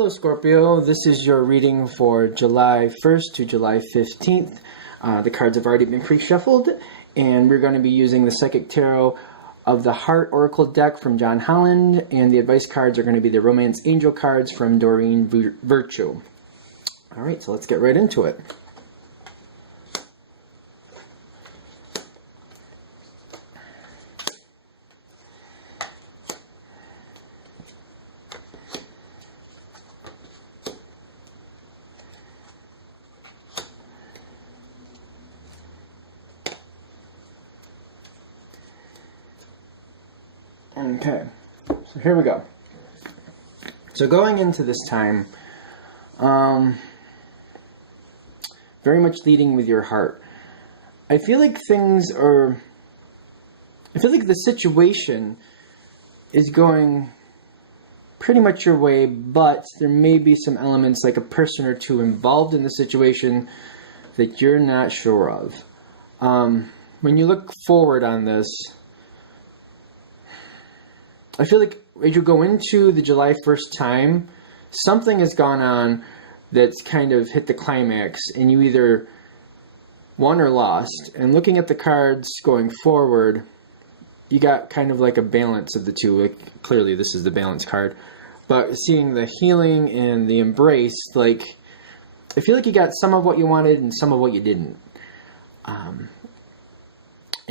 Hello Scorpio, this is your reading for July 1st to July 15th. The cards have already been pre-shuffled, and we're going to be using the Psychic Tarot of the Heart Oracle deck from John Holland, and the advice cards are going to be the Romance Angel cards from Doreen Virtue. Alright, so let's get right into it. Okay, so here we go. So going into this time, very much leading with your heart. I feel like the situation is going pretty much your way, but there may be some elements, like a person or two involved in the situation that you're not sure of. When you look forward on this, I feel like as you go into the July 1st time, something has gone on that's kind of hit the climax, and you either won or lost. And looking at the cards going forward, you got kind of like a balance of the two. Like, clearly this is the balance card. But seeing the healing and the embrace, like, I feel like you got some of what you wanted and some of what you didn't. And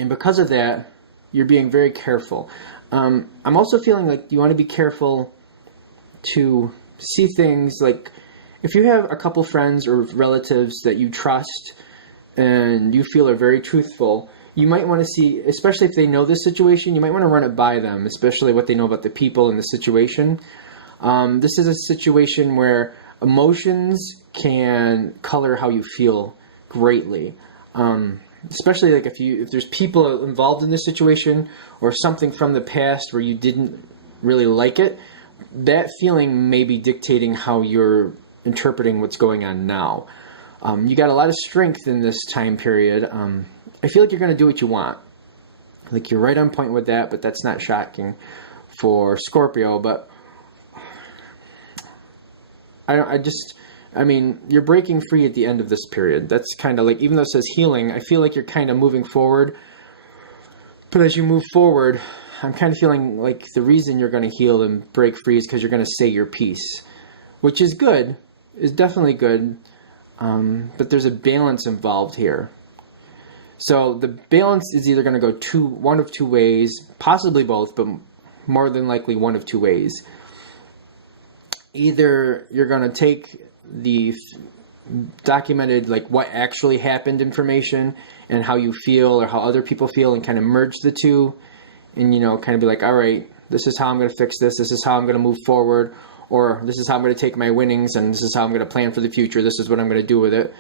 because of that, you're being very careful. I'm also feeling like you want to be careful to see things, like if you have a couple friends or relatives that you trust and you feel are very truthful, you might want to see, especially if they know this situation, you might want to run it by them, especially what they know about the people in the situation. This is a situation where emotions can color how you feel greatly. Especially like if there's people involved in this situation or something from the past where you didn't really like it, that feeling may be dictating how you're interpreting what's going on now. You got a lot of strength in this time period. I feel like you're going to do what you want. Like, you're right on point with that, but that's not shocking for Scorpio. But I mean, you're breaking free at the end of this period. That's kind of like, even though it says healing, I feel like you're kind of moving forward. But as you move forward, I'm kind of feeling like the reason you're going to heal and break free is because you're going to say your piece, which is good, is definitely good. But there's a balance involved here. So the balance is either going to go one of two ways, possibly both, but more than likely one of two ways. Either you're going to take the documented, like, what actually happened information and how you feel or how other people feel, and kind of merge the two, and, you know, kind of be like, all right, this is how I'm going to fix this, this is how I'm going to move forward, or this is how I'm going to take my winnings, and this is how I'm going to plan for the future, this is what I'm going to do with it.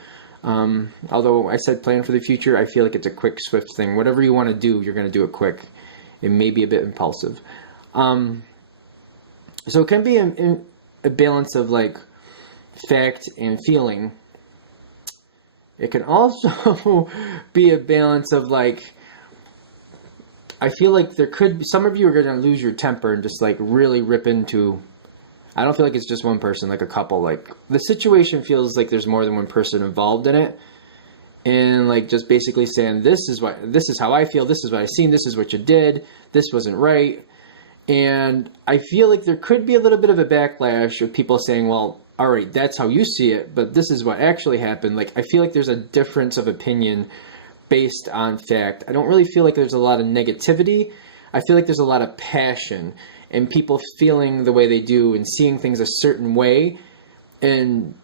Although I said plan for the future, I feel like it's a quick, swift thing. Whatever you want to do, you're going to do it quick. It may be a bit impulsive. So it can be a balance of, like, fact and feeling. It can also be a balance of, like, I feel like there could be, some of you are going to lose your temper and just, like, really rip into, I don't feel like it's just one person, like a couple. Like, the situation feels like there's more than one person involved in it, and, like, just basically saying, this is how I feel, this is what I seen, this is what you did, this wasn't right. And I feel like there could be a little bit of a backlash of people saying, well, all right, that's how you see it, but this is what actually happened. Like, I feel like there's a difference of opinion based on fact. I don't really feel like there's a lot of negativity. I feel like there's a lot of passion and people feeling the way they do and seeing things a certain way, and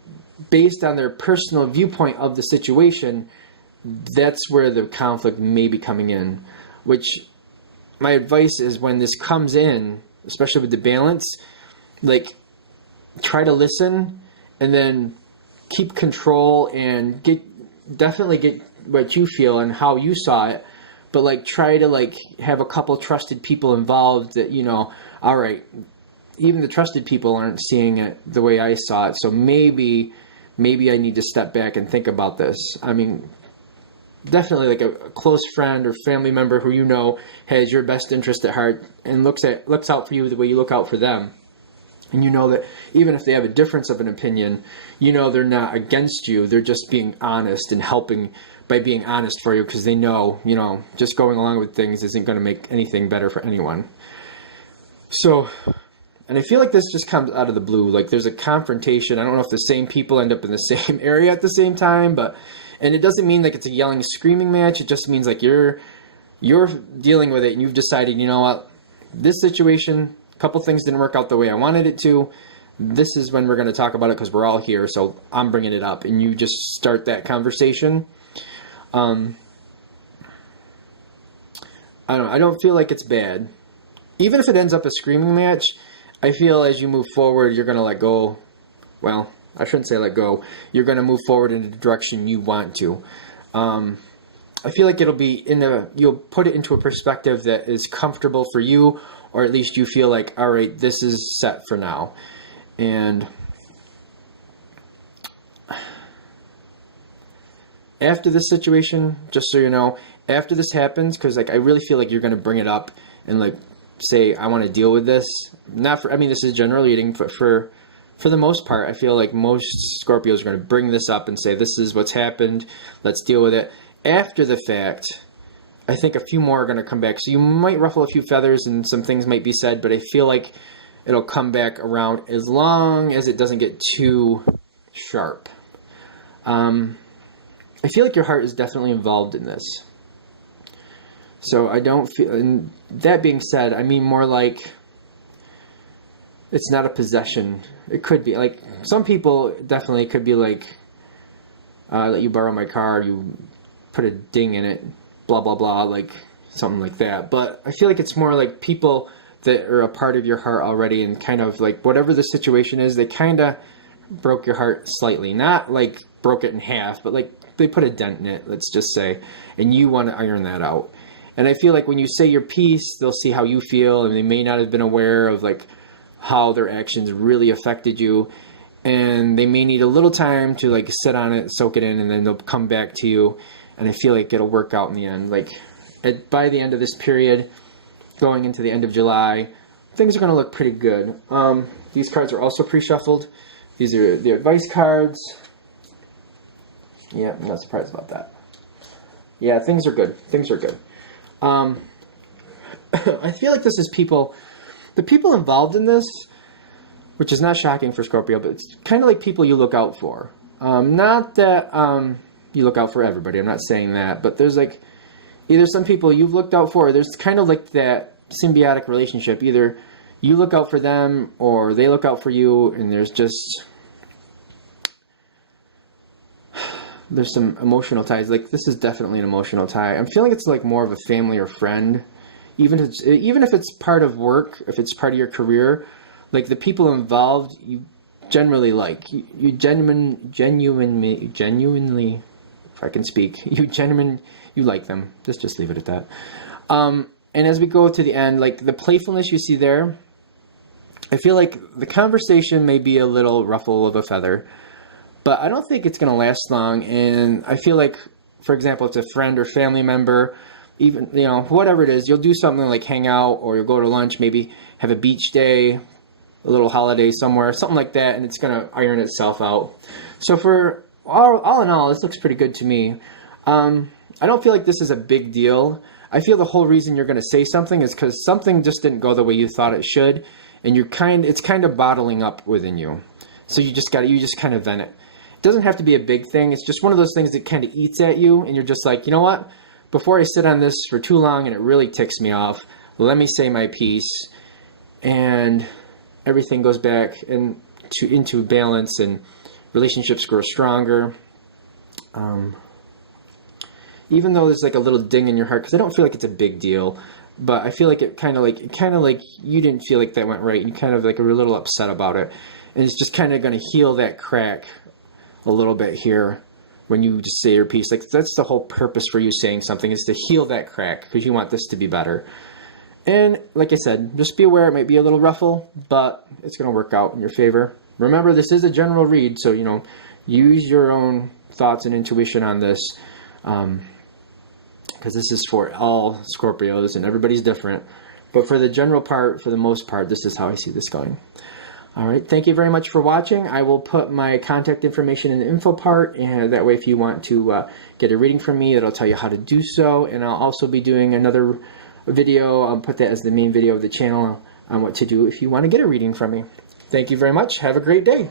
based on their personal viewpoint of the situation, that's where the conflict may be coming in. Which, my advice is, when this comes in, especially with the balance, like, try to listen and then keep control and definitely get what you feel and how you saw it, but, like, try to, like, have a couple trusted people involved that, you know, all right, even the trusted people aren't seeing it the way I saw it, so maybe I need to step back and think about this. I mean, definitely, like, a close friend or family member who you know has your best interest at heart and looks out for you the way you look out for them. And you know that even if they have a difference of an opinion, you know they're not against you. They're just being honest and helping by being honest for you, because they know, just going along with things isn't going to make anything better for anyone. So, and I feel like this just comes out of the blue. Like there's a confrontation. I don't know if the same people end up in the same area at the same time, and it doesn't mean like it's a yelling, screaming match. It just means like you're dealing with it and you've decided, you know what, this situation, a couple things didn't work out the way I wanted it to. This is when we're going to talk about it because we're all here. So I'm bringing it up, and you just start that conversation. I don't feel like it's bad. Even if it ends up a screaming match, I feel as you move forward, you're going to let go. Well, I shouldn't say let go. You're going to move forward in the direction you want to. I feel like you'll put it into a perspective that is comfortable for you, or at least you feel like, all right, this is set for now. And after this situation, just so you know, after this happens, because like I really feel like you're going to bring it up and like say, I want to deal with this. This is general reading, but for the most part, I feel like most Scorpios are going to bring this up and say, this is what's happened, let's deal with it. After the fact, I think a few more are going to come back. So you might ruffle a few feathers and some things might be said, but I feel like it'll come back around as long as it doesn't get too sharp. I feel like your heart is definitely involved in this. So I don't feel, and that being said, I mean more like it's not a possession. It could be like, some people definitely could be like, let you borrow my car, you put a ding in it, blah, blah, blah, like something like that. But I feel like it's more like people that are a part of your heart already, and kind of like whatever the situation is, they kind of broke your heart slightly. Not like broke it in half, but like they put a dent in it, let's just say, and you want to iron that out. And I feel like when you say your piece, they'll see how you feel, and they may not have been aware of like how their actions really affected you. And they may need a little time to like sit on it, soak it in, and then they'll come back to you. And I feel like it'll work out in the end. Like by the end of this period, going into the end of July, things are going to look pretty good. These cards are also pre-shuffled. These are the advice cards. Yeah, I'm not surprised about that. Yeah, things are good. Things are good. I feel like this is the people involved in this, which is not shocking for Scorpio, but it's kind of like people you look out for. Not that you look out for everybody, I'm not saying that, but there's like either some people you've looked out for, or there's kind of like that symbiotic relationship. Either you look out for them or they look out for you, and there's some emotional ties. Like this is definitely an emotional tie. I'm feeling it's like more of a family or friend, even if it's part of work, if it's part of your career. Like the people involved, you generally like. You genuinely, if I can speak, you like them. Let's just leave it at that. And as we go to the end, like the playfulness you see there, I feel like the conversation may be a little ruffle of a feather, but I don't think it's going to last long. And I feel like, for example, if it's a friend or family member, even, whatever it is, you'll do something like hang out, or you'll go to lunch, maybe have a beach day, a little holiday somewhere, something like that, and it's going to iron itself out. So for all in all, this looks pretty good to me. I don't feel like this is a big deal. I feel the whole reason you're going to say something is because something just didn't go the way you thought it should, and it's kind of bottling up within you. So you just kind of vent it. It doesn't have to be a big thing. It's just one of those things that kind of eats at you, and you're just like, you know what? Before I sit on this for too long and it really ticks me off, let me say my piece, and everything goes back into balance, and relationships grow stronger. Even though there's like a little ding in your heart, because I don't feel like it's a big deal, but I feel like it kind of like you didn't feel like that went right, and you kind of like are a little upset about it, and it's just kind of going to heal that crack a little bit here when you just say your piece. Like that's the whole purpose for you saying something, is to heal that crack, because you want this to be better. And like I said, just be aware it might be a little ruffle, but it's going to work out in your favor. Remember, this is a general read, so use your own thoughts and intuition on this, because this is for all Scorpios and everybody's different. But for the general part, for the most part, this is how I see this going. All right, thank you very much for watching. I will put my contact information in the info part, and that way if you want to get a reading from me, that'll tell you how to do so. And I'll also be doing another video, I'll put that as the main video of the channel, on what to do if you want to get a reading from me. Thank you very much. Have a great day.